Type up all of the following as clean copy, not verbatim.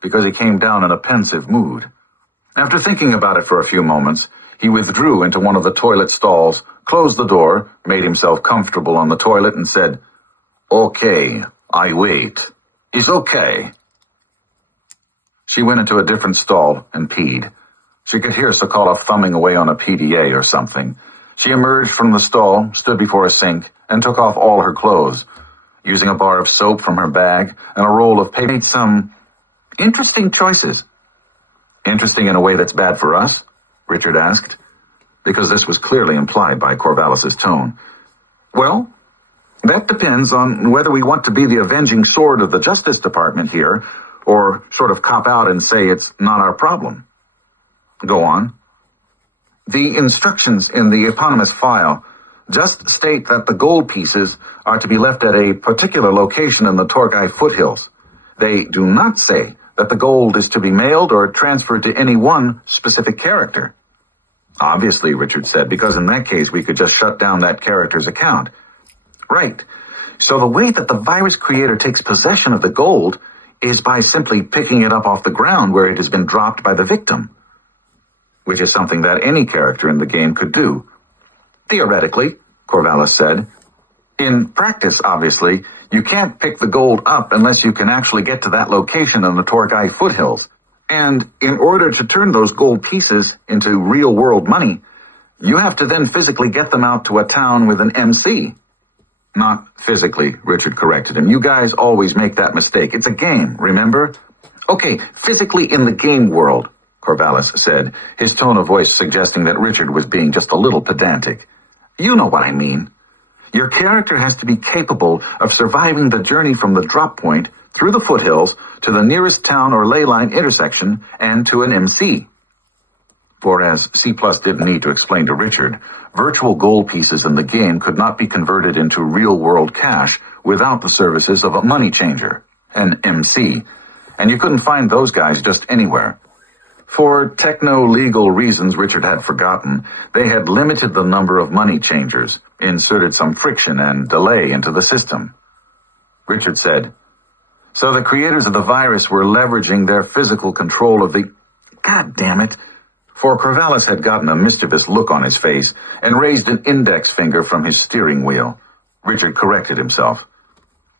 because he came down in a pensive mood. After thinking about it for a few moments, he withdrew into one of the toilet stalls, closed the door, made himself comfortable on the toilet, and said, "Okay, I wait. It's okay." She went into a different stall and peed. She could hear Sokolov thumbing away on a PDA or something. She emerged from the stall, stood before a sink, and took off all her clothes. Using a bar of soap from her bag and a roll of paper, made some interesting choices. "Interesting in a way that's bad for us?" Richard asked, because this was clearly implied by Corvallis's tone. "Well, that depends on whether we want to be the avenging sword of the Justice Department here, or sort of cop out and say it's not our problem." "Go on." "The instructions in the eponymous file just state that the gold pieces are to be left at a particular location in the Torgai foothills. They do not say that the gold is to be mailed or transferred to any one specific character." "Obviously," Richard said, "because in that case we could just shut down that character's account." "Right. So the way that the virus creator takes possession of the gold is by simply picking it up off the ground where it has been dropped by the victim, which is something that any character in the game could do." "Theoretically," Corvallis said. "In practice, obviously, you can't pick the gold up unless you can actually get to that location in the Torgai foothills. And in order to turn those gold pieces into real-world money, you have to then physically get them out to a town with an MC. "Not physically," Richard corrected him. "You guys always make that mistake. It's a game, remember?" "Okay, physically in the game world," Corvallis said, his tone of voice suggesting that Richard was being just a little pedantic. "You know what I mean. Your character has to be capable of surviving the journey from the drop point through the foothills to the nearest town or ley line intersection and to an MC." For as C+ didn't need to explain to Richard, virtual gold pieces in the game could not be converted into real-world cash without the services of a money changer, an MC, and you couldn't find those guys just anywhere. For techno-legal reasons Richard had forgotten, they had limited the number of money changers, inserted some friction and delay into the system. Richard said, "So the creators of the virus were leveraging their physical control of the—" "God damn it!" For Corvallis had gotten a mischievous look on his face and raised an index finger from his steering wheel. Richard corrected himself.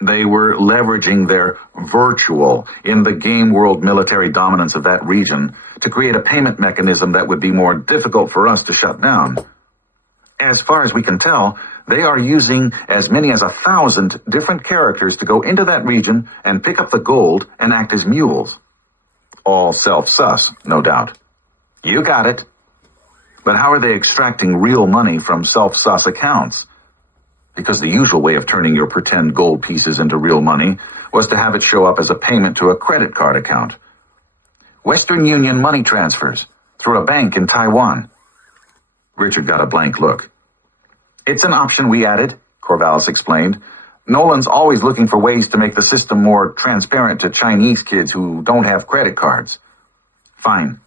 "They were leveraging their virtual in the game world military dominance of that region to create a payment mechanism that would be more difficult for us to shut down. As far as we can tell, they are using as many as 1,000 different characters to go into that region and pick up the gold and act as mules. All self-sus, no doubt." "You got it." "But how are they extracting real money from self-sus accounts?" Because the usual way of turning your pretend gold pieces into real money was to have it show up as a payment to a credit card account. "Western Union money transfers, through a bank in Taiwan." Richard got a blank look. "It's an option we added," Corvallis explained. "Nolan's always looking for ways to make the system more transparent to Chinese kids who don't have credit cards." "Fine.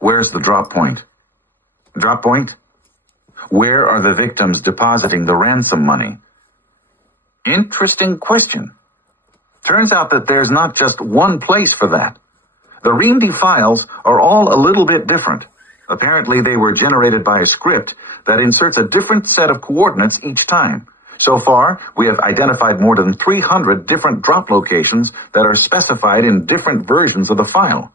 Where's the drop point?" "Drop point? Where are the victims depositing the ransom money?" "Interesting question. Turns out that there's not just one place for that. The Reamdy files are all a little bit different. Apparently they were generated by a script that inserts a different set of coordinates each time. So far, we have identified more than 300 different drop locations that are specified in different versions of the file."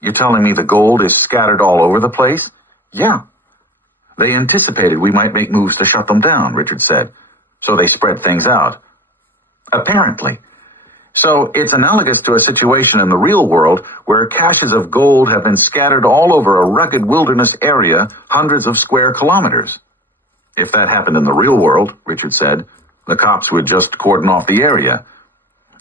"You're telling me the gold is scattered all over the place?" "Yeah. They anticipated we might make moves to shut them down," Richard said. "So they spread things out." "Apparently. So it's analogous to a situation in the real world where caches of gold have been scattered all over a rugged wilderness area hundreds of square kilometers." "If that happened in the real world," Richard said, "the cops would just cordon off the area."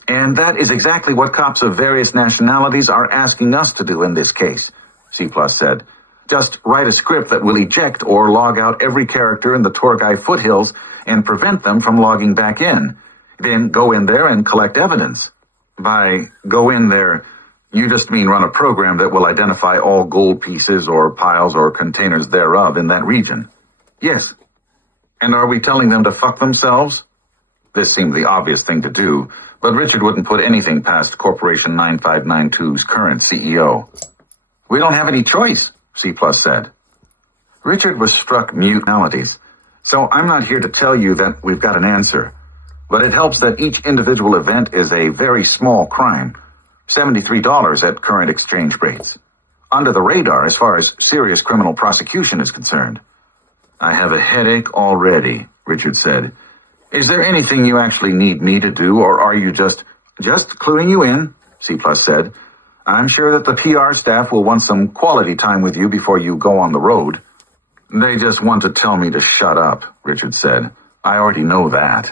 "And that is exactly what cops of various nationalities are asking us to do in this case," C+ said. "Just write a script that will eject or log out every character in the Torgai foothills and prevent them from logging back in. Then go in there and collect evidence." "By go in there, you just mean run a program that will identify all gold pieces or piles or containers thereof in that region?" "Yes." "And are we telling them to fuck themselves?" This seemed the obvious thing to do, But Richard wouldn't put anything past Corporation 9592's current CEO. "We don't have any choice," C+ said. Richard was struck mute realities. "So I'm not here to tell you that we've got an answer. But it helps that each individual event is a very small crime. $73 at current exchange rates. Under the radar as far as serious criminal prosecution is concerned." "I have a headache already," Richard said. "Is there anything you actually need me to do, or are you just cluing you in?" C+ said. "I'm sure that the PR staff will want some quality time with you before you go on the road." "They just want to tell me to shut up," Richard said. "I already know that."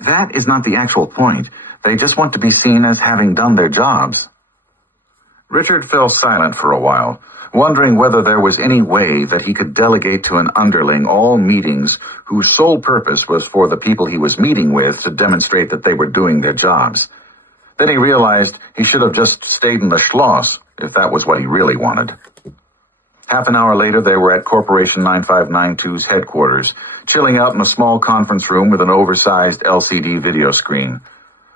"That is not the actual point. They just want to be seen as having done their jobs." Richard fell silent for a while, wondering whether there was any way that he could delegate to an underling all meetings whose sole purpose was for the people he was meeting with to demonstrate that they were doing their jobs. Then he realized he should have just stayed in the Schloss, if that was what he really wanted. Half an hour later, they were at Corporation 9592's headquarters, chilling out in a small conference room with an oversized LCD video screen.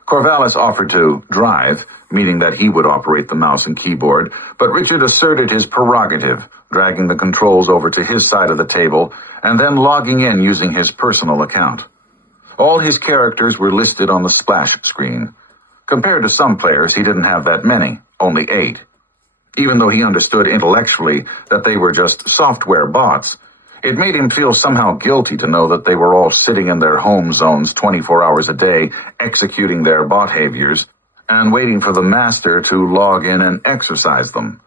Corvallis offered to drive, meaning that he would operate the mouse and keyboard, but Richard asserted his prerogative, dragging the controls over to his side of the table and then logging in using his personal account. All his characters were listed on the splash screen. Compared to some players, he didn't have that many, only 8. Even though he understood intellectually that they were just software bots, it made him feel somehow guilty to know that they were all sitting in their home zones 24 hours a day, executing their bot behaviors, and waiting for the master to log in and exercise them.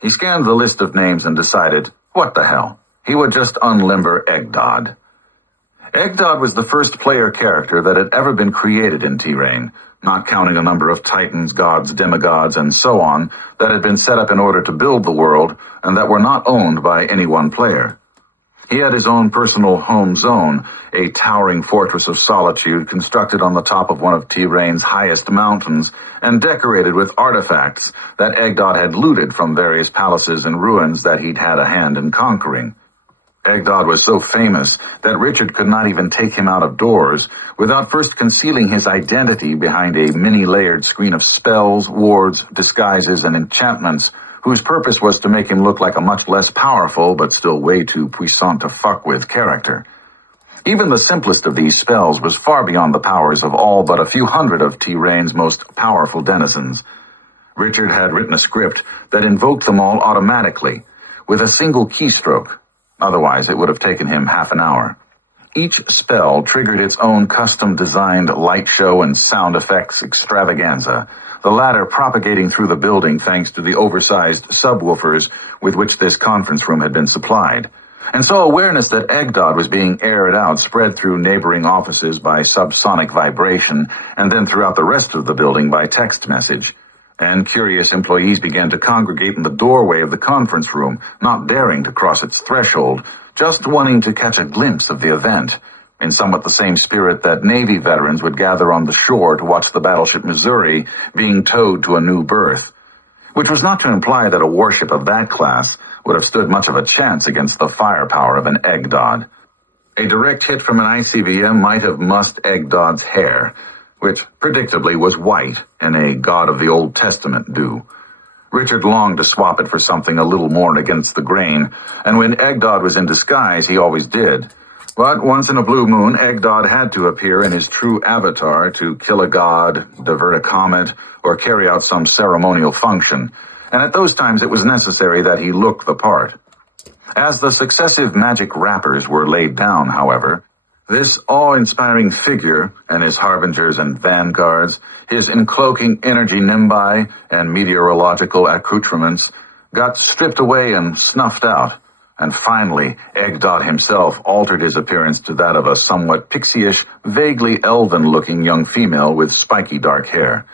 He scanned the list of names and decided, what the hell, he would just unlimber Eggdod. Eggdod was the first player character that had ever been created in T-Rain, not counting a number of titans, gods, demigods, and so on that had been set up in order to build the world and that were not owned by any one player. He had his own personal home zone, a towering fortress of solitude constructed on the top of one of T-Rain's highest mountains and decorated with artifacts that Eggdod had looted from various palaces and ruins that he'd had a hand in conquering. Eggdod was so famous that Richard could not even take him out of doors without first concealing his identity behind a many-layered screen of spells, wards, disguises, and enchantments whose purpose was to make him look like a much less powerful but still way too puissant to fuck with character. Even the simplest of these spells was far beyond the powers of all but a few hundred of T-Rain's most powerful denizens. Richard had written a script that invoked them all automatically, with a single keystroke. Otherwise, it would have taken him half an hour. Each spell triggered its own custom-designed light show and sound effects extravaganza, the latter propagating through the building thanks to the oversized subwoofers with which this conference room had been supplied. And so awareness that Eggdod was being aired out spread through neighboring offices by subsonic vibration and then throughout the rest of the building by text message. And curious employees began to congregate in the doorway of the conference room, not daring to cross its threshold, just wanting to catch a glimpse of the event, in somewhat the same spirit that Navy veterans would gather on the shore to watch the battleship Missouri being towed to a new berth, which was not to imply that a warship of that class would have stood much of a chance against the firepower of an Eggdod. A direct hit from an ICBM might have mussed Eggdod's hair, which predictably was white in a God of the Old Testament dew. Richard longed to swap it for something a little more against the grain, and when Eggdod was in disguise, he always did. But once in a blue moon, Eggdod had to appear in his true avatar to kill a god, divert a comet, or carry out some ceremonial function, and at those times it was necessary that he look the part. As the successive magic wrappers were laid down, however, this awe-inspiring figure and his harbingers and vanguards, his encloaking energy nimbi and meteorological accoutrements, got stripped away and snuffed out, and finally Eggdod himself altered his appearance to that of a somewhat pixie-ish, vaguely elven-looking young female with spiky dark hair.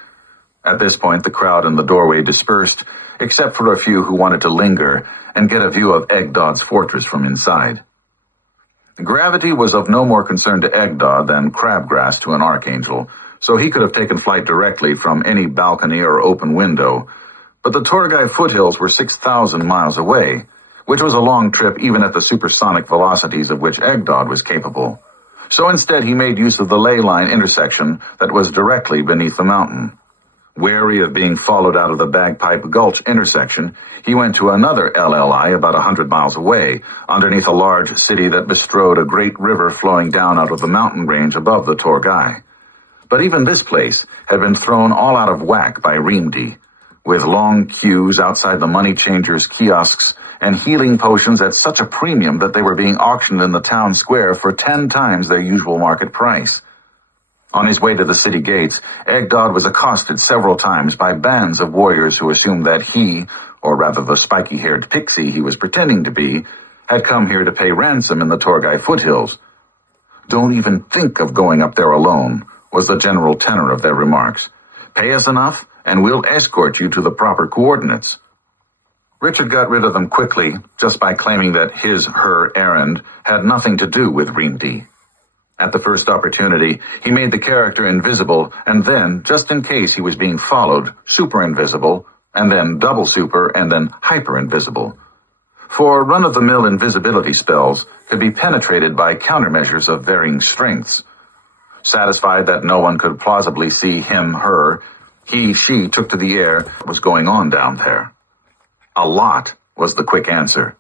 At this point, the crowd in the doorway dispersed, except for a few who wanted to linger and get a view of Eggdod's fortress from inside. Gravity was of no more concern to Eggdod than crabgrass to an archangel, so he could have taken flight directly from any balcony or open window. But the Torgai foothills were 6,000 miles away, which was a long trip even at the supersonic velocities of which Eggdod was capable. So instead he made use of the ley line intersection that was directly beneath the mountain. Wary of being followed out of the Bagpipe Gulch intersection, he went to another LLI about 100 miles away, underneath a large city that bestrode a great river flowing down out of the mountain range above the Torgai. But even this place had been thrown all out of whack by Reemdi, with long queues outside the money changers' kiosks and healing potions at such a premium that they were being auctioned in the town square for 10 times their usual market price. On his way to the city gates, Egdod was accosted several times by bands of warriors who assumed that he, or rather the spiky-haired pixie he was pretending to be, had come here to pay ransom in the Torgai foothills. "Don't even think of going up there alone," was the general tenor of their remarks. "Pay us enough, and we'll escort you to the proper coordinates." Richard got rid of them quickly, just by claiming that her errand had nothing to do with Reemdi. At the first opportunity, he made the character invisible, and then, just in case he was being followed, super invisible, and then double super, and then hyper invisible. For run-of-the-mill invisibility spells could be penetrated by countermeasures of varying strengths. Satisfied that no one could plausibly see him, she took to the air what was going on down there. A lot was the quick answer.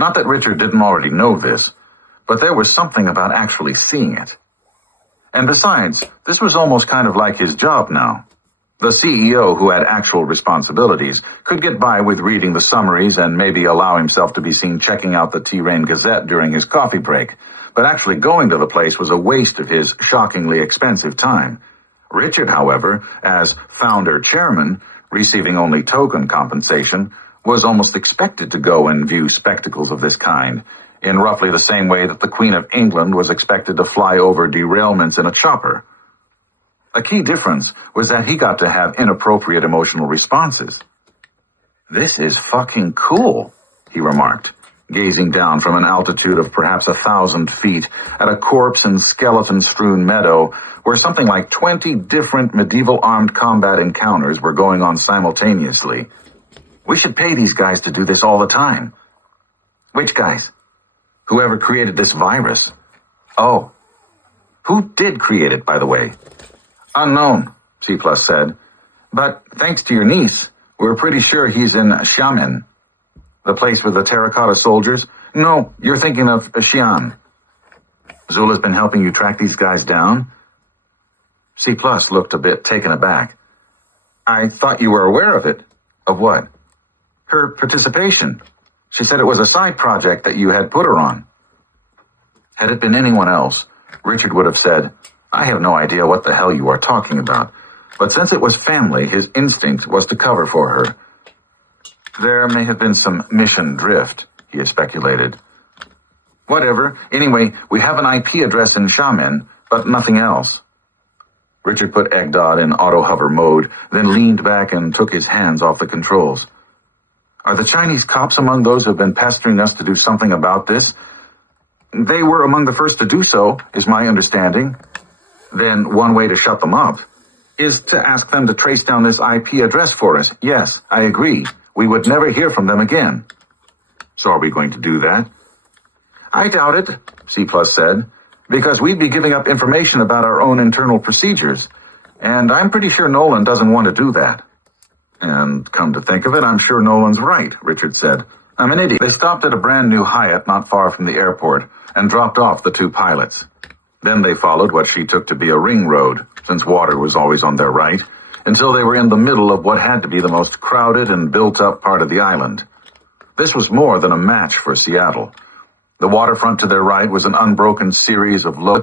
Not that Richard didn't already know this, but there was something about actually seeing it. And besides, this was almost kind of like his job now. The CEO, who had actual responsibilities, could get by with reading the summaries and maybe allow himself to be seen checking out the T-Rain Gazette during his coffee break, but actually going to the place was a waste of his shockingly expensive time. Richard, however, as founder-chairman, receiving only token compensation, was almost expected to go and view spectacles of this kind, in roughly the same way that the Queen of England was expected to fly over derailments in a chopper. A key difference was that he got to have inappropriate emotional responses. "This is fucking cool," he remarked, gazing down from an altitude of perhaps 1,000 feet at a corpse and skeleton-strewn meadow where something like 20 different medieval armed combat encounters were going on simultaneously. "We should pay these guys to do this all the time." "Which guys?" "Whoever created this virus." "Oh. Who did create it, by the way?" "Unknown," C+ said. "But thanks to your niece, we're pretty sure he's in Xiamen." "The place with the terracotta soldiers?" "No, you're thinking of Xi'an." "Zula's been helping you track these guys down?" C+ looked a bit taken aback. "I thought you were aware of it." "Of what?" "Her participation. She said it was a side project that you had put her on." Had it been anyone else, Richard would have said, "I have no idea what the hell you are talking about." But since it was family, his instinct was to cover for her. "There may have been some mission drift," he had speculated. "Whatever. Anyway, we have an IP address in Xiamen, but nothing else." Richard put Egdod in auto-hover mode, then leaned back and took his hands off the controls. "Are the Chinese cops among those who have been pestering us to do something about this?" "They were among the first to do so, is my understanding." "Then one way to shut them up is to ask them to trace down this IP address for us. Yes, I agree. We would never hear from them again." "So are we going to do that?" "I doubt it," C+ said, "because we'd be giving up information about our own internal procedures, and I'm pretty sure Nolan doesn't want to do that." "And come to think of it, I'm sure Nolan's right," Richard said. "I'm an idiot." They stopped at a brand new Hyatt not far from the airport and dropped off the two pilots. Then they followed what she took to be a ring road, since water was always on their right, until they were in the middle of what had to be the most crowded and built-up part of the island. This was more than a match for Seattle. The waterfront to their right was an unbroken series of low